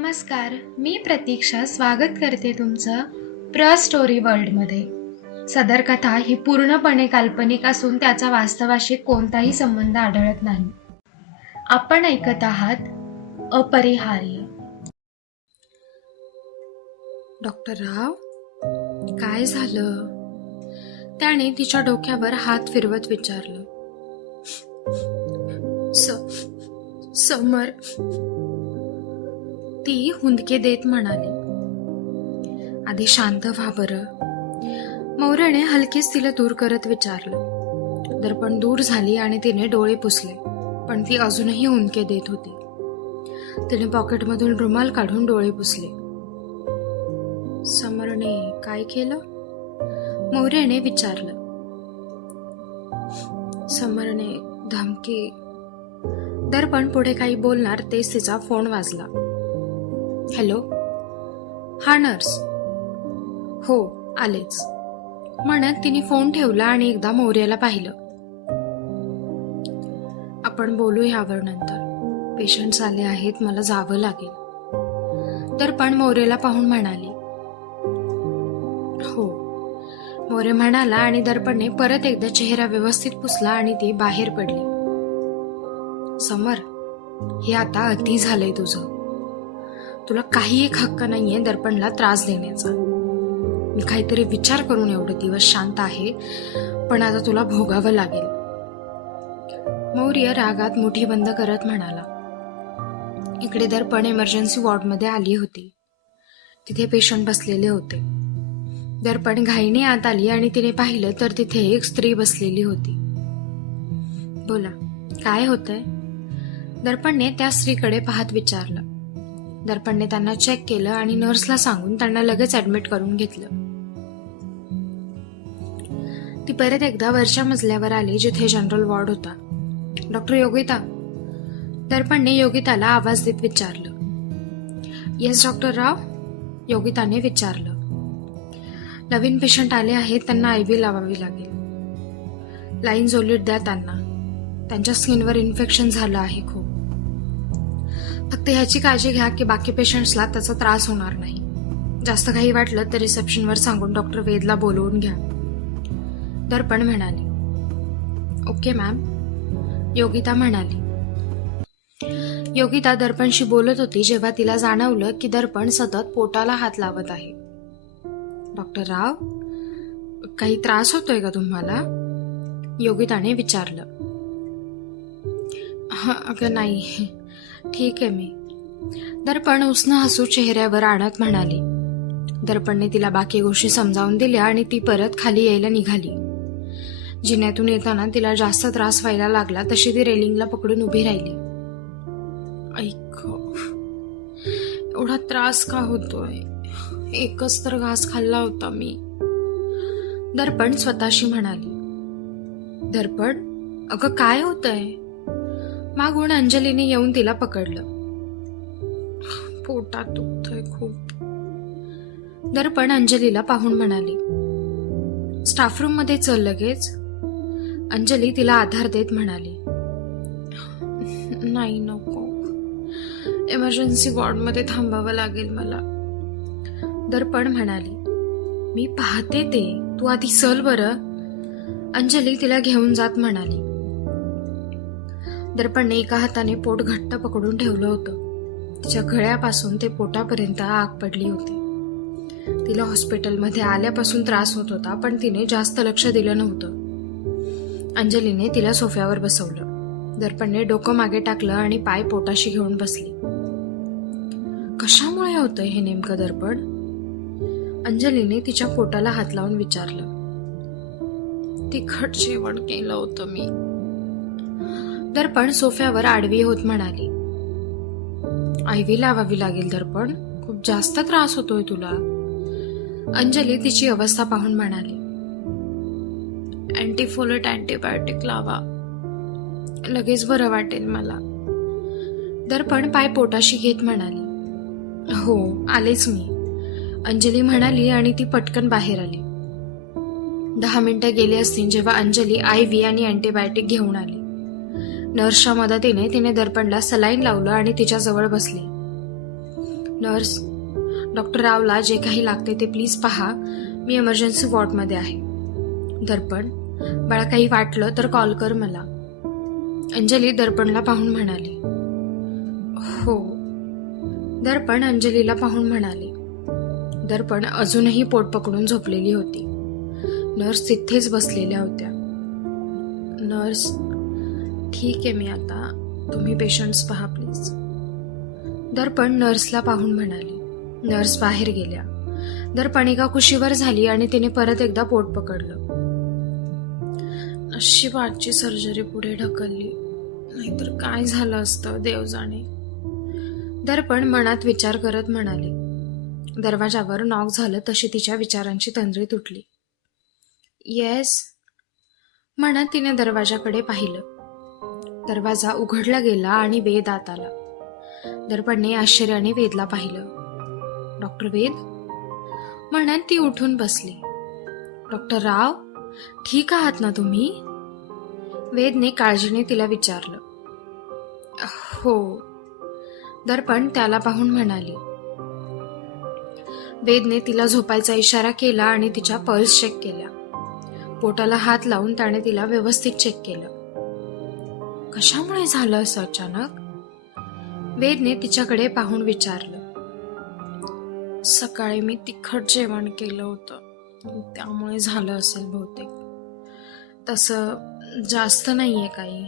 नमस्कार मी प्रतीक्षा स्वागत करते तुमचं प्र स्टोरी वर्ल्डमध्ये. सदर कथा ही पूर्णपणे काल्पनिक असून त्याचा वास्तवाशी कोणताही संबंध आढळत नाही. आपण ऐकत आहात अपरिहार्य. डॉक्टर राव काय झालं? त्याने तिच्या डोक्यावर हात फिरवत विचारलं. समर ती हुंदके देत म्हणाली. आधी शांत व्हा बरं. मौर्याने हलकीच तिला दूर करत विचारलं. दर्पण दूर झाली आणि तिने डोळे पुसले पण ती अजूनही हुंदके देत होती. तिने पॉकेटमधून रुमाल काढून डोळे पुसले. समरने काय केलं? मौर्याने विचारलं. समरने धमकी. दर्पण पुढे काही बोलणार तेच तिचा फोन वाजला. हॅलो? हा नर्स. हो आलेच. म्हणत तिने फोन ठेवला आणि एकदा मौर्याला पाहिलं. आपण बोलू ह्यावर नंतर. पेशंट्स आले आहेत मला जावं लागेल. दर्पण मौर्याला पाहून म्हणाली. हो. मोरे म्हणाला आणि दर्पणने परत एकदा चेहरा व्यवस्थित पुसला आणि ती बाहेर पडली. समर हे आता अति झालंय तुझं. तुला काही एक हक्क नाहीये दर्पणला त्रास देण्याचा. मी काहीतरी विचार करून एवढे दिवस शांत आहे पण आता तुला भोगावं लागेल. मौर्य रागात मुठी बंद करत म्हणाला इकडे दर्पण इमर्जन्सी वॉर्डमध्ये आली होती. तिथे पेशंट बसलेले होते. दर्पण घाईने आत आली आणि तिने पाहिलं तर तिथे एक स्त्री बसलेली होती. बोला काय होतंय? दर्पणने त्या स्त्रीकडे पाहत विचारलं. दर्पणने त्यांना चेक केलं आणि नर्सला सांगून त्यांना लगेच ऍडमिट करून घेतलं. ती परत एकदा वरच्या मजल्यावर आली जिथे जनरल वॉर्ड होता. डॉक्टर योगिता. दर्पणने योगिताला आवाज देत विचारलं. येस डॉक्टर राव? योगिताने विचारलं. नवीन पेशंट आले आहेत त्यांना आय लावावी लागेल. लाईन जोलीट द्या त्यांना. त्यांच्या स्किनवर इन्फेक्शन झालं आहे खूप. फक्त ह्याची काळजी घ्या की बाकी पेशंट्सला त्याचा त्रास होणार नाही. जास्त काही वाटलं तर रिसेप्शनवर सांगून डॉक्टर वेदला बोलवून घ्या. दर्पण म्हणाली. Okay ma'am. योगिता म्हणाली. योगिता दर्पणशी बोलत होती जेव्हा तिला जाणवलं की दर्पण सतत पोटाला हात लावत आहे. डॉक्टर राव काही त्रास होतोय का तुम्हाला? योगिताने विचारलं. अगं नाही. ठीक आहे मी. दर्पण उष्ण हसू चेहऱ्यावर आणत म्हणाली. दर्पणने तिला बाकी गोष्टी समजावून दिल्या आणि ती परत खाली यायला निघाली. जिन्यातून येताना तिला जास्त त्रास व्हायला लागला तशी ती रेलिंगला पकडून उभी राहिली. ऐक एवढा त्रास का होतोय? एकच तर घास खाल्ला होता मी. दर्पण स्वतःशी म्हणाली. दर्पण अगं काय होतंय? मागून अंजलीने येऊन तिला पकडलं. पोटात दुखतंय खूप. दर्पण अंजलीला पाहून म्हणाली स्टाफ रूममध्ये चल लगेच. अंजली तिला आधार देत म्हणाली नाही नको. इमर्जन्सी वॉर्डमध्ये थांबावं लागेल मला. दर्पण म्हणाली मी पाहते ते. तू आधी चल बरं. अंजली तिला घेऊन जात म्हणाली दर्पणने एका हाताने पोट घट्ट पकडून ठेवलं होतं. तिच्या गळ्यापासून ते पोटापर्यंत आग पडली होती. तिला हॉस्पिटलमध्ये आल्यापासून त्रास होत होता पण तिने जास्त लक्ष दिलं नव्हतं. अंजलीने तिला सोफ्यावर बसवलं. दर्पणने डोकं मागे टाकलं आणि पाय पोटाशी घेऊन बसली. कशामुळे होतं हे नेमकं दर्पण? अंजलीने तिच्या पोटाला हात लावून विचारलं. तिखट जेवण केलं होतं मी. दर्पण सोफ्यावर आडवी होत म्हणाली. आयवी लावावी लागेल दर्पण खूप जास्त त्रास होतोय तुला. अंजली तिची अवस्था पाहून म्हणाली. अँटीफोलेट अँटीबायोटिक लावा. लगेच बरं वाटेल मला. दर्पण पाय पोटाशी घेत म्हणाली. हो आलेच मी. अंजली म्हणाली आणि ती पटकन बाहेर आली. दहा मिनिटं गेली असतील जेव्हा अंजली आय व्ही आणि अँटीबायोटिक घेऊन आली. नर्सच्या मदतीने तिने दर्पणला सलाईन लावलं आणि तिच्याजवळ बसली. नर्स डॉक्टर रावला जे काही लागते ते प्लीज पहा. मी इमर्जन्सी वॉर्डमध्ये आहे. दर्पण बाळा काही वाटलं तर कॉल कर मला. अंजली दर्पणला पाहून म्हणाली. हो. दर्पण अंजलीला पाहून म्हणाली. दर्पण अजूनही पोट पकडून झोपलेली होती. नर्स तिथेच बसलेल्या होत्या. नर्स ठीक आहे मी आता. तुम्ही पेशंट्स पहा प्लीज दर्पण नर्सला पाहून म्हणाली. नर्स बाहेर गेल्या. दर्पण एका कुशीवर झाली आणि तिने परत एकदा पोट पकडलं. अशी वाटची सर्जरी पुढे ढकलली. नाहीतर काय झालं असतं देव जाणे. दर्पण मनात विचार करत म्हणाले. दरवाजावर नॉक झालं तशी तिच्या विचारांची तंद्री तुटली. येस म्हणत तिने दरवाजाकडे पाहिलं. दरवाजा उघडला गेला आणि वेद आत आला. दर्पणने आश्चर्याने वेदला पाहिलं. डॉक्टर वेद? म्हणत ती उठून बसली. डॉक्टर राव ठीक आहात ना तुम्ही? वेदने काळजीने तिला विचारलं. हो. दर्पण त्याला पाहून म्हणाली. वेदने तिला झोपायचा इशारा केला आणि तिच्या पल्स चेक केल्या. पोटाला हात लावून त्याने तिला व्यवस्थित चेक केलं. कशामुळे झालं असं अचानक? वेदने तिच्याकडे पाहून विचारलं. सकाळी मी तिखट जेवण केलं होतं. त्यामुळे झालं असेल बहुतेक. तसं जास्त नाहीये काही.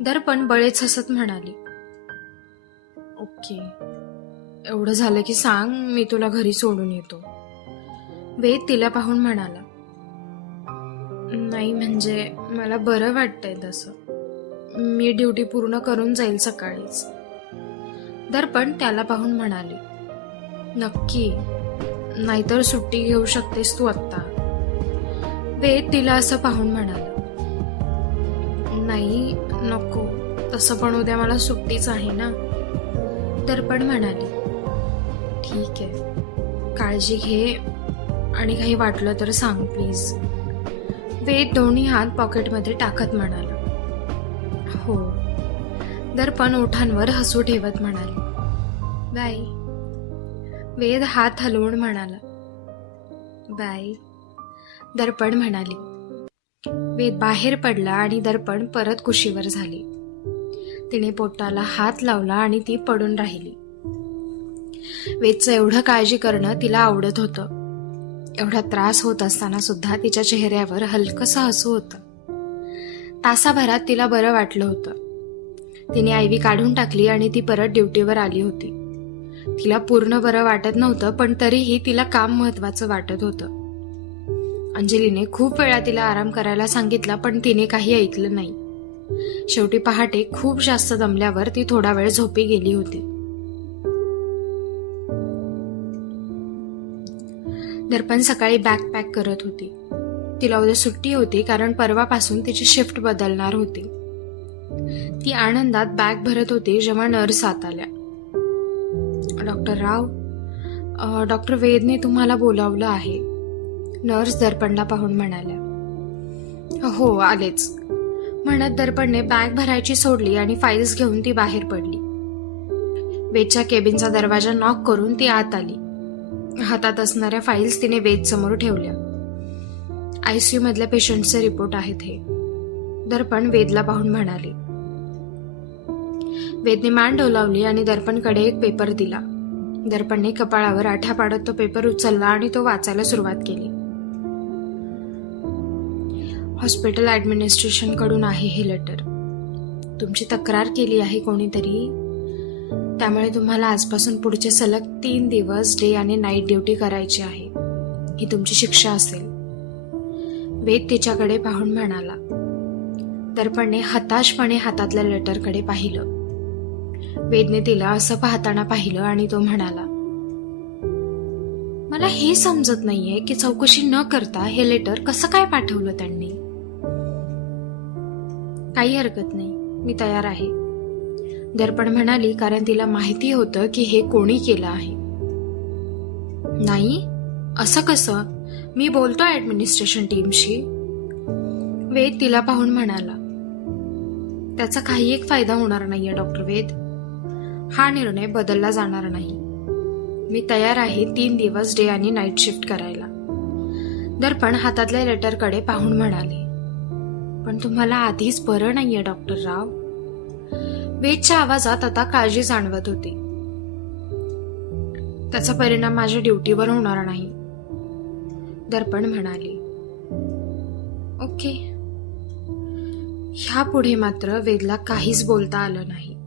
दर्पण बळेच हसत म्हणाली. ओके. एवढं झालं की सांग मी तुला घरी सोडून येतो. वेद तिला पाहून म्हणाला. नाही म्हणजे मला बरं वाटतंय तसं. मी ड्युटी पूर्ण करून जाईल सकाळीच. दर्पण त्याला पाहून म्हणाली नक्की. नाहीतर सुट्टी घेऊ शकतेस तू आत्ता. वेद तिला असं पाहून म्हणाला नाही नको. तसं पण उद्या मला सुट्टीच आहे ना. दर्पण म्हणाली ठीक आहे. काळजी घे आणि काही वाटलं तर सांग प्लीज. वेद दोन्ही हात पॉकेटमध्ये टाकत म्हणाला हो. दर्पण ओठांवर हसू ठेवत म्हणाले. बाई वेद हात हलवून म्हणाला. बाई दर्पण म्हणाली. वेद बाहेर पडला आणि दर्पण परत कुशीवर झाली. तिने पोटाला हात लावला आणि ती पडून राहिली. वेदचं एवढं काळजी करणं तिला आवडत होतं. एवढा त्रास होत असताना सुद्धा तिच्या चेहऱ्यावर हलकसं हसू होतं. तासाभरात तिला बरं वाटलं होतं. तिने आयवी काढून टाकली आणि ती परत ड्युटीवर आली होती. तिला पूर्ण बरं वाटत नव्हतं पण तरीही तिला काम महत्वाचं वाटत होतं. अंजलीने खूप वेळा तिला आराम करायला सांगितला पण तिने काही ऐकलं नाही. शेवटी पहाटे खूप जास्त दमल्यावर ती थोडा वेळ झोपी गेली होती. दर्पण सकाळी बॅग पॅक करत होती. तिला उद्या सुट्टी होती कारण परवापासून तिची शिफ्ट बदलणार होती. ती आनंदात बॅग भरत होती जेव्हा नर्स आत आल्या. डॉक्टर राव डॉक्टर वेदने तुम्हाला बोलावलं आहे. नर्स दर्पणला पाहून म्हणाल्या. हो आलेच. म्हणत दर्पणने बॅग भरायची सोडली आणि फाईल्स घेऊन ती बाहेर पडली. वेदच्या केबिनचा दरवाजा नॉक करून ती आत आली. हातात असणाऱ्या फाईल्स तिने वेद समोर ठेवल्या. आयसीयू मधल्या पेशंटचे रिपोर्ट आहेत हे. दर्पण वेदला पाहून म्हणाली. वेदने मान डोलावली आणि दर्पणकडे एक पेपर दिला. दर्पणने कपाळावर आठ्या पाडत तो पेपर उचलला आणि तो वाचायला सुरुवात केली. हॉस्पिटल ऍडमिनिस्ट्रेशनकडून आहे हे लेटर. तुमची तक्रार केली आहे कोणीतरी? त्यामुळे तुम्हाला आजपासून पुढचे सलग तीन दिवस डे आणि नाईट ड्युटी करायची आहे. ही तुमची शिक्षा असेल. वेद तिच्याकडे पाहून म्हणाला. दर्पणने हताशपणे हातातल्या लेटरकडे पाहिलं. वेदने तिला असं पाहताना पाहिलं आणि तो म्हणाला मला हे समजत नाहीये की चौकशी न करता हे लेटर कसं काय पाठवलं त्यांनी? काही हरकत नाही मी तयार आहे. दर्पण म्हणाली कारण तिला माहिती होतं की हे कोणी केलं आहे. नाही? असं कसं? मी बोलतो ॲडमिनिस्ट्रेशन टीमशी वेद तिला पाहून म्हणाला त्याचा काही एक फायदा होणार नाहीये डॉक्टर वेद. हा निर्णय बदलला जाणार नाही. मी तयार आहे तीन दिवस डे आणि नाईट शिफ्ट करायला. दर्पण हातातल्या लेटरकडे पाहून म्हणाले पण तुम्हाला आधीच बरं नाहीये डॉक्टर राव. वेदच्या आवाजात आता काळजी जाणवत होती. त्याचा परिणाम माझ्या ड्युटीवर होणार नाही. दर्पण म्हणाले. ओके. ह्या पुढे मात्र वेदला काहीच बोलता आलं नाही.